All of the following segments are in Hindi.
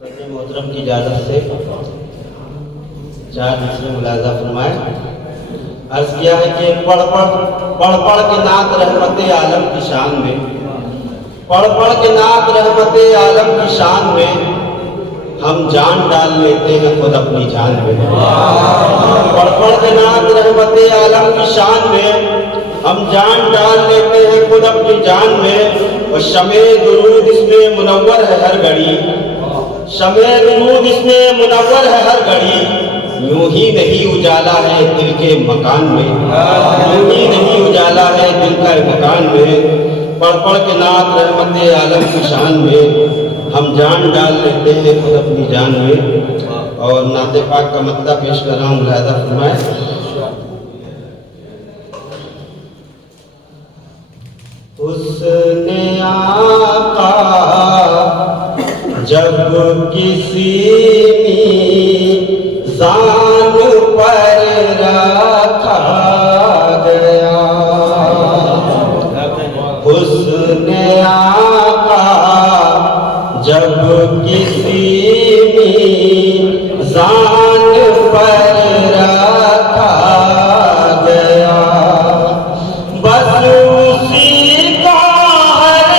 सच्चे मोहतरम की इजाज़त से चार दूसरे मुलाजा फरमाए। अर्ज किया है कि पढ़ पढ़ के नात रहमत आलम की शान में, पढ़ के नात रहमत आलम की शान में हम जान डाल लेते हैं खुद अपनी जान में। पढ़ के नात रहमत आलम की शान में हम जान डाल लेते हैं खुद अपनी जान में। और शमे दुरूद इसमें मुनव्वर है हर घड़ी, शमे दुरूद इसमें मुनव्वर है हर घड़ी। यूं ही नहीं उजाला है दिल के मकान में, यूं ही नहीं उजाला है दिल का मकान में। पढ़ के नात रहमत आलम की शान में हम जान डाल लेते हैं खुद अपनी जान में। और नाते पाक का मतलब पेश कर रहा हूँ, मुलाहिजा फरमाए। हुस्ने आका जब किसी मीज़ान पर रखा गया, हुस्ने आका जब किसी मीज़ान पर रखा गया, बस उसी का हर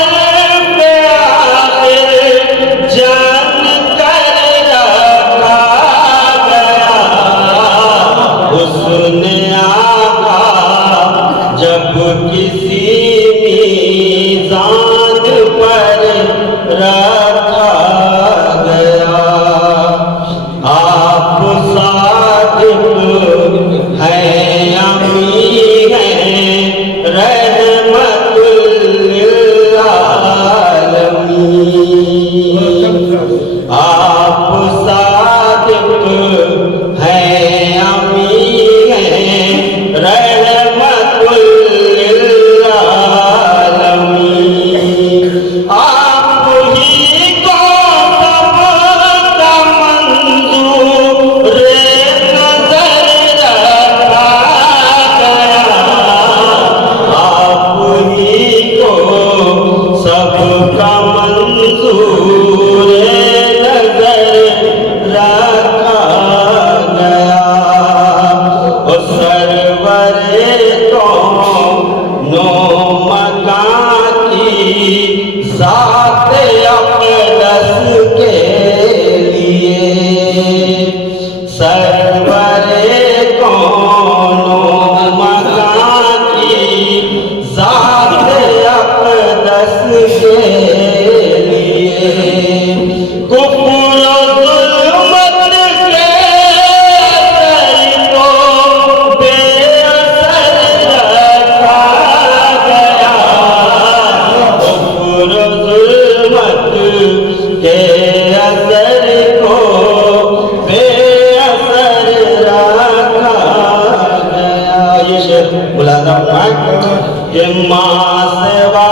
प्यारे जान कर रखा गया। हुस्ने आका जब किसी मीज़ान पर रखा गया, आप सादिक हैं अमी हैं रहमतुल लिल आलमीन। आप सादिक हैं अमी हैं रहमतुल लिल आलमीन। आप ही को सबका मंजूर नजर रखा गया, आप ही को सबका मंजूर नजर रखा गया। और सरवरे कौनो मकान की ज़ात अक़दस के लिए, सरवरे कौनो मकान की ज़ात अक़दस के लिए, कुफ्र ज़ुल्मत के असर को बेअसर रखा गया, कुफ्र ज़ुल्मत के असर को बेअसर रखा गया। ये शेर मुलाज़ा फरमाए कि माँ सिवा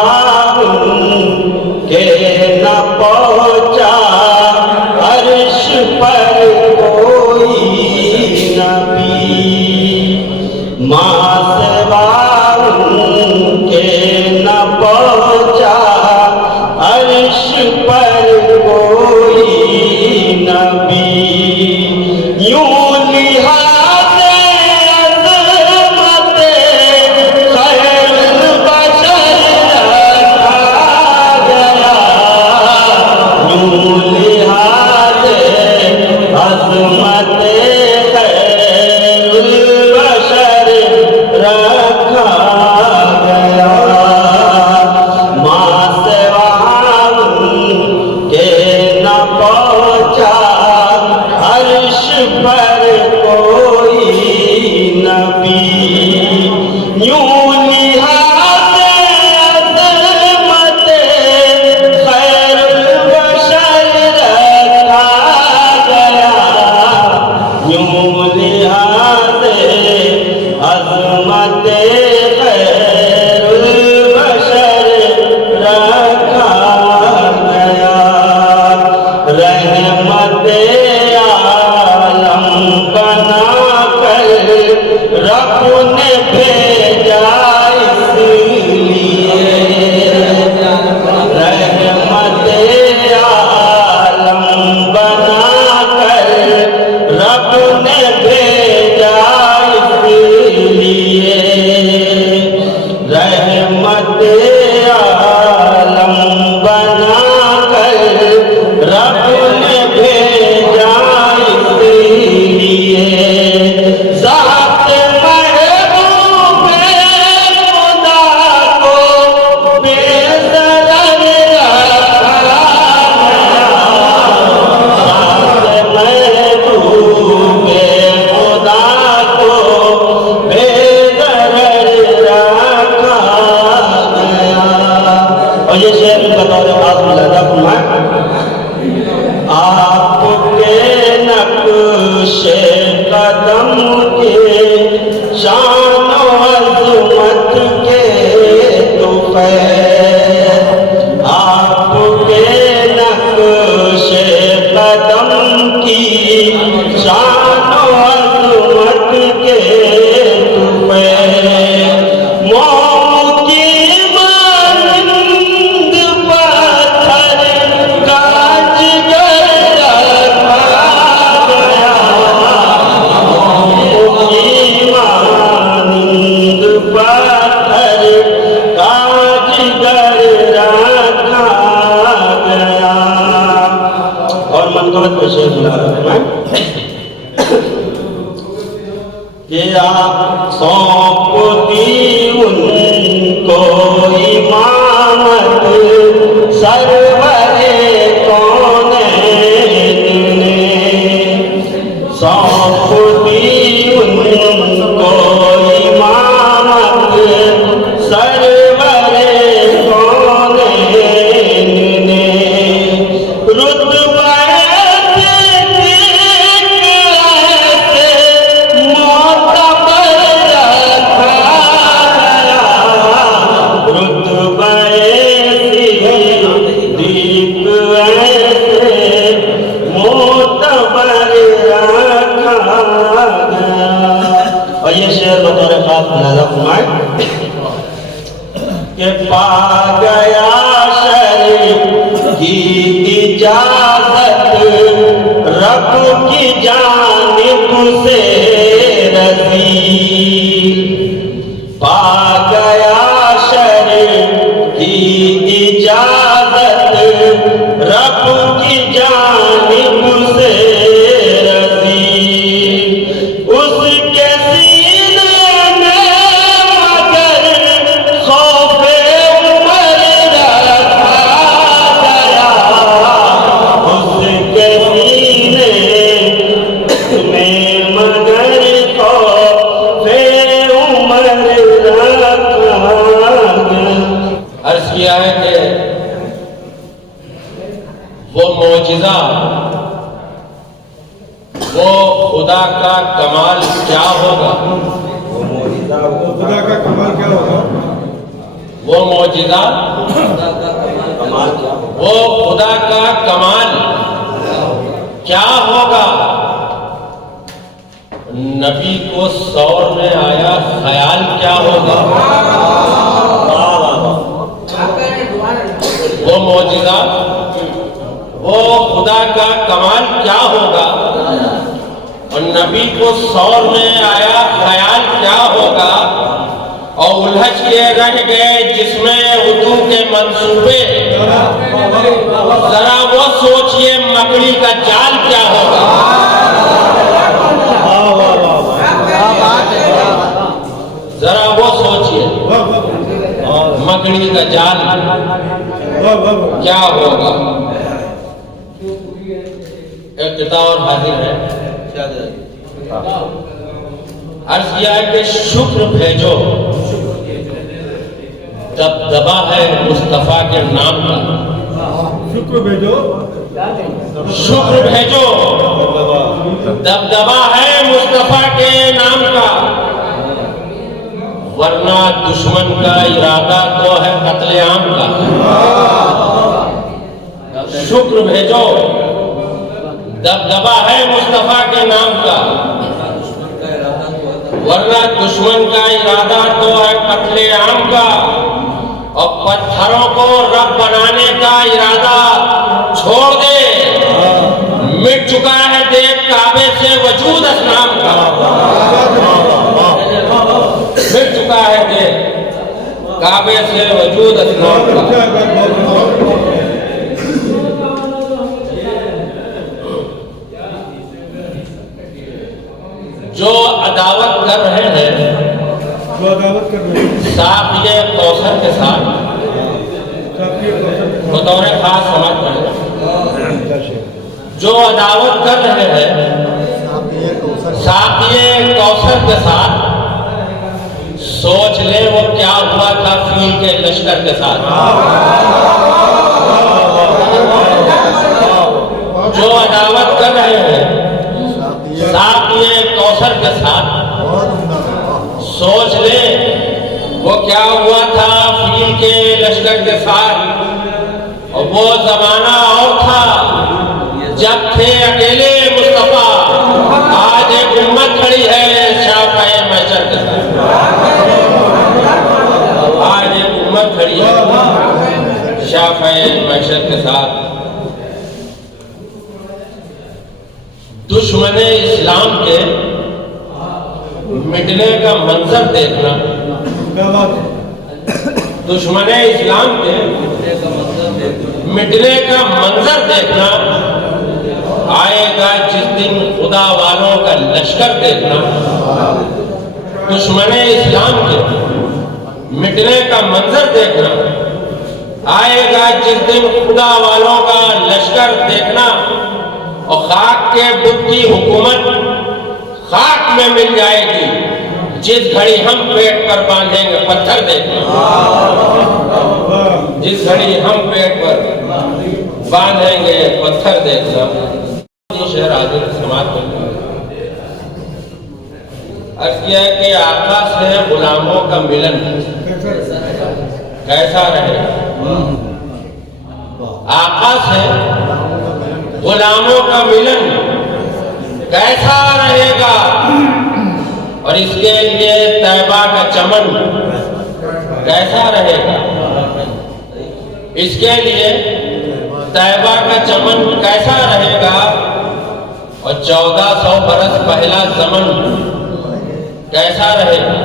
के न पहुँचा अर्श पर कोई नबी, माँ सिवा के न पहुँचा अर्श पर कोई नबी। यूं लिहाज़े अज़मत खैरुल बशर रखा गया, यूं लिहाज़े अज़मत खैरुल बशर रखा गया। माँ सिवा के न पहुँचा अर्श पर कोई नबी, यूं लिहाज़े अज़मत खैरुल बशर रखा गया, यूं लिहाज़े अज़मत खैरुल बशर रखा गया। रहमत आलम बना कर रब ने भेजा शेर बुला रहा हूं क्या सौंपती उनको इमामत सरवरे कौनैन ने, सौंपती उनको इमामत सरवरे कौनैन ने, रुतबा के पा गया शरीफ की इजाजत रब की जानिब से रजी, पा गया शरीफ की इजाजत रब की जानिब से रजी, उसके किया है कि वो मौजिज़ा, वो खुदा का कमाल क्या होगा, वो मौजिज़ा खुदा का कमाल क्या होगा, वो मौजिज़ा कमाल क्या होगा, वो खुदा का कमाल क्या होगा। नबी को सौर में आया ख्याल क्या होगा, वो मौजिज़ा, वो खुदा का कमाल क्या होगा, और नबी को सौर में आया ख्याल क्या होगा, और उलझ के रह गए जिसमें उर्दू के मंसूबे, जरा वो सोचिए मकड़ी का जाल क्या होगा, जरा वो सोचिए मकड़ी का जाल क्या होगा। एक किताब और हाजिर है, अर्ज किया है कि शुक्र भेजो दबदबा है मुस्तफा के नाम का, शुक्र भेजो, शुक्र भेजो दबदबा है मुस्तफा के नाम का, वरना दुश्मन का इरादा तो है कत्लेआम का। शुक्र भेजो दबदबा है मुस्तफा के नाम का, वरना दुश्मन का इरादा तो है कत्लेआम का, और पत्थरों को रब बनाने का इरादा छोड़ दे, मिट चुका है देख काबे से वजूद असनाम का, मिट चुका है देख काबे से वजूद असनाम का। जो अदावत कर रहे हैं, साक़िए कौसर के साथ बतौर खास समझ रहे हैं, जो अदावत कर रहे हैं साक़िए कौसर के साथ, सोच ले वो क्या हुआ था फील के लश्कर के साथ। जो अदावत कर रहे हैं साक़िए कौसर के साथ, सोच ले वो क्या हुआ था फील के लश्कर के साथ। और वो जमाना और था जब थे अकेले मुस्तफा, आज एक उम्मत खड़ी है शाफ़े महशर के साथ, आज एक उम्मत खड़ी है शाफ़े महशर के साथ। दुश्मन इस्लाम के मिटने का मंजर देखना, दुश्मन इस्लाम के मिटने का मंजर देखना आएगा जिस दिन खुदा वालों का लश्कर देखना, दुश्मने इस्लाम के मिटने का मंजर देखना। आएगा जिस दिन खुदा वालों का लश्कर देखना और खाक के बुत की हुकूमत खाक में मिल जाएगी। जिस घड़ी हम पेट पर बांधेंगे पत्थर देखना, जिस घड़ी हम पेट पर बांधेंगे पत्थर देखना। शहर हाजिर समाज में अर्ज किया कि आका से गुलामों का मिलन कैसा रहे। आका से गुलामों का मिलन कैसा रहेगा और इसके लिए तैबा का चमन कैसा रहेगा। इसके लिए तैबा का चमन कैसा रहेगा और 1400 बरस पहला ज़मन कैसा रहेगा।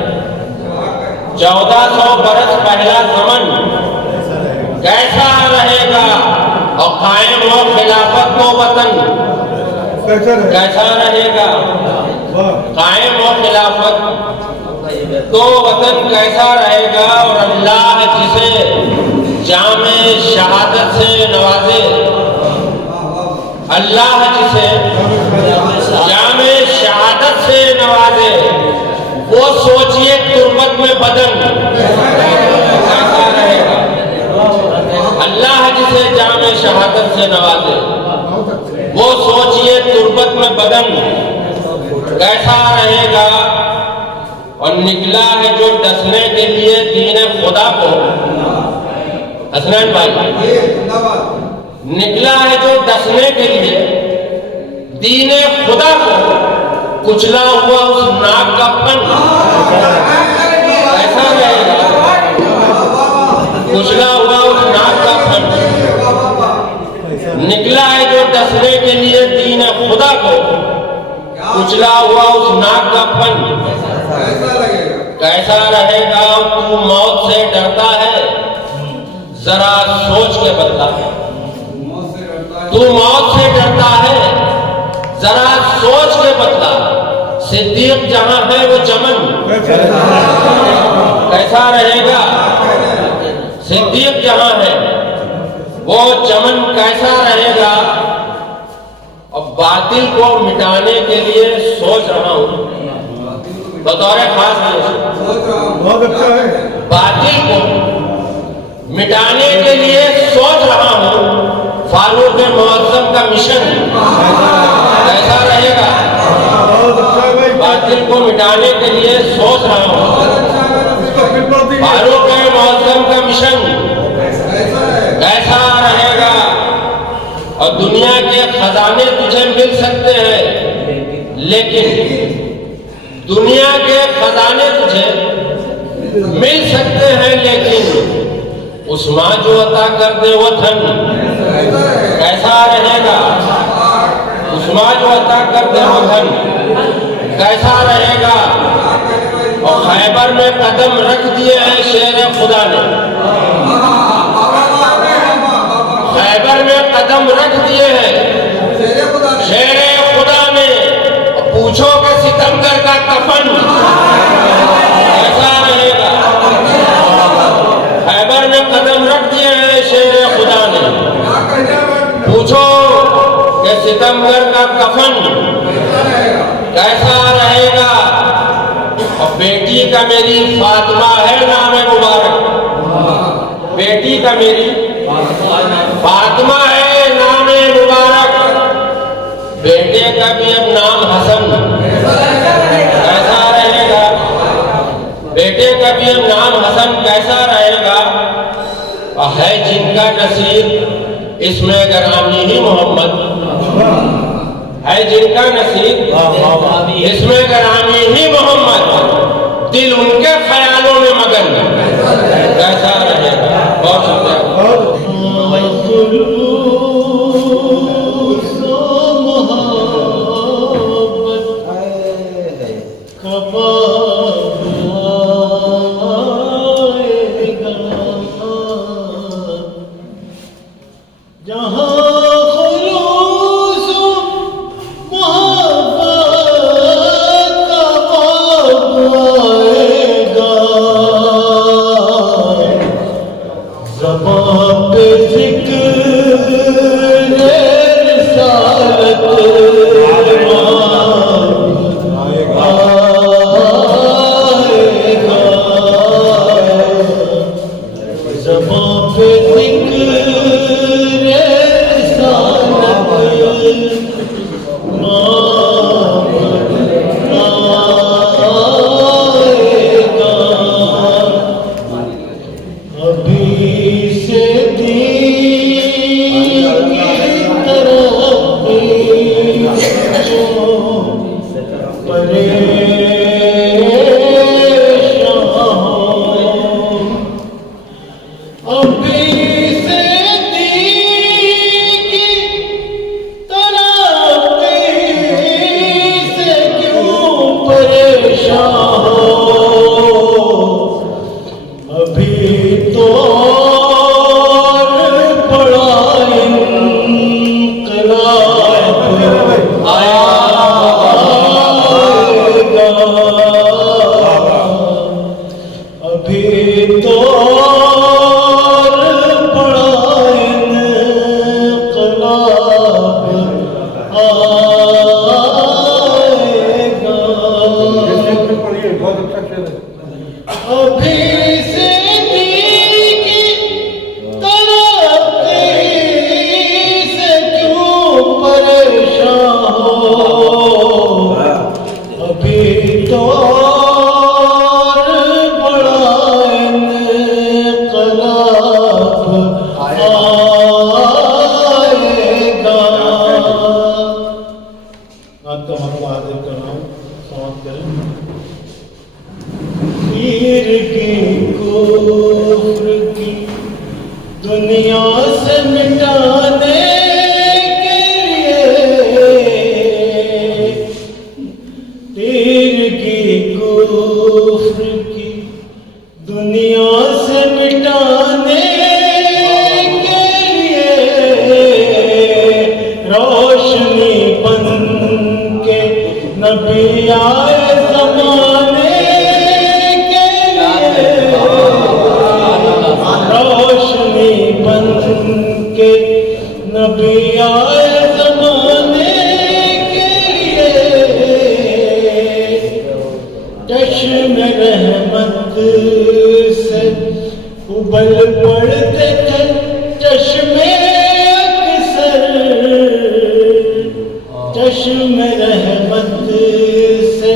1400 बरस पहला ज़मन कैसा रहेगा और कायम हो खिलाफत को वतन कैसा रहेगा। कायम हो खिलाफत तो वतन कैसा रहेगा। और अल्लाह जिसे जामे शहादत से नवाजे, अल्लाह जिसे जामे शहादत से नवाजे, वो सोचिए तुर्बत में बदन कैसा रहेगा। अल्लाह जिसे जामे शहादत से नवाजे, वो सोचिए तुर्बत में बदन कैसा रहेगा। और निकला है जो डसने के लिए दीन खुदा को, हसनैन भाई, निकला है जो डसने के लिए दीन खुदा को, कुचला हुआ उस नाक का फन कैसा रहेगा। कुचला हुआ उस नाक का फन निकला है जो डसने के लिए दीन खुदा को, कुचला हुआ उस नाक का फन कैसा रहेगा। तू मौत से डरता है जरा सोच के बता। तू मौत से डरता है जरा सोच के बता। सिद्दीक जहां है वो चमन कैसा रहेगा। सिद्दीक जहां है वो चमन कैसा रहेगा। और बातिल को मिटाने के लिए सोच रहा हूं बतौर खास, बहुत अच्छा है। बातिल को मिटाने के लिए सोच रहा हूं। फारूक मुअज्जम का मिशन कैसा रहेगा। बातिल को मिटाने के लिए सोच रहा हूं। फारूक मुअज्जम का मिशन कैसा रहेगा। और दुनिया के खजाने तुझे मिल सकते हैं, लेकिन दुनिया के खजाने तुझे मिल सकते हैं, लेकिन उस्मान जो अता कर दे वो धन कैसा रहेगा। उस्मान जो अता कर दे वो धन कैसा रहेगा। और खैबर में कदम रख दिए हैं शेर खुदा ने, खैबर में कदम रख दिए हैं शेर खुदा ने। पूछो कि सितमगर का कफन कैसा रहेगा। खैबर में कदम रख दिए हैं शेर खुदा ने। पूछो कि सितमगर का कफन कैसा रहेगा। और बेटी का मेरी फातिमा है नाम मुबारक। बेटी का मेरी फातिमा है नाम मुबारक। बेटे का भी अब नाम हसन कैसा रहेगा। बेटे का भी अब नाम हसन कैसा रहेगा। और है जिनका नसीब इसमें गरामी ही मोहम्मद, है जिनका नसीब इसमें गरामी ही मोहम्मद। दिल उनके ख्यालों में मगन कैसा रहेगा। बहुत शुक्रिया। जहाँ खुलूस अभी तो बड़ा इनकलाब आएगा। अभी से की तरक्की से क्यों परेशान हो, अभी तो बड़ा इनकलाब आएगा। आपका हम हाजिर कर रहा हूँ, समाप्त करें। पीर की कुफ्र की दुनिया से मिटाने के लिए, पीर की कुफ्र की दुनिया से मिटाने के लिए रोशनी बन के नबी आए ज़माने के लिए, रोशनी बन के नबी आए ज़माने के लिए। चश्मे रहमत से उबल पड़ते थे चश्मे अक्सर, चश्मे रहमत से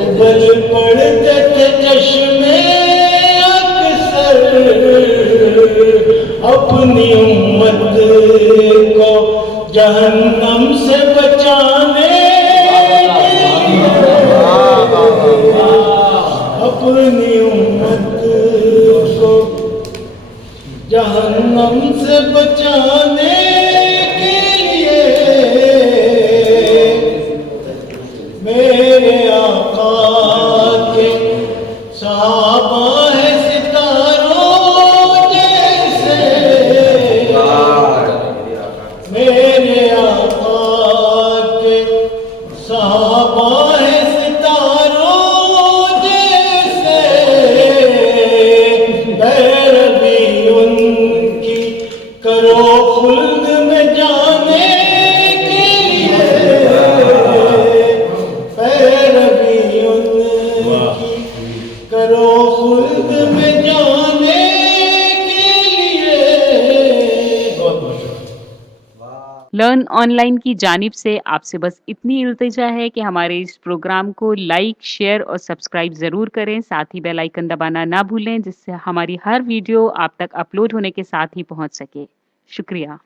उबल पड़ते थे चश्मे अक्सर। अपनी उम्मत को जहन्नम से बचाने के लिए, अपनी उम्मत को जहन्नम से बचाने के लिए मेरे आका के सहाबा है सितारों जैसे, मेरे आका के सहाबा है सितारों जैसे। पैरवी उनकी करो खुल्द में जाने के लिए, पैरवी उनकी करो खुल्द में जाने के लिए। बहुत बहुत लर्न ऑनलाइन की जानिब से आपसे बस इतनी इल्तिजा है कि हमारे इस प्रोग्राम को लाइक, शेयर और सब्सक्राइब ज़रूर करें। साथ ही बेल आइकन दबाना ना भूलें, जिससे हमारी हर वीडियो आप तक अपलोड होने के साथ ही पहुंच सके। शुक्रिया।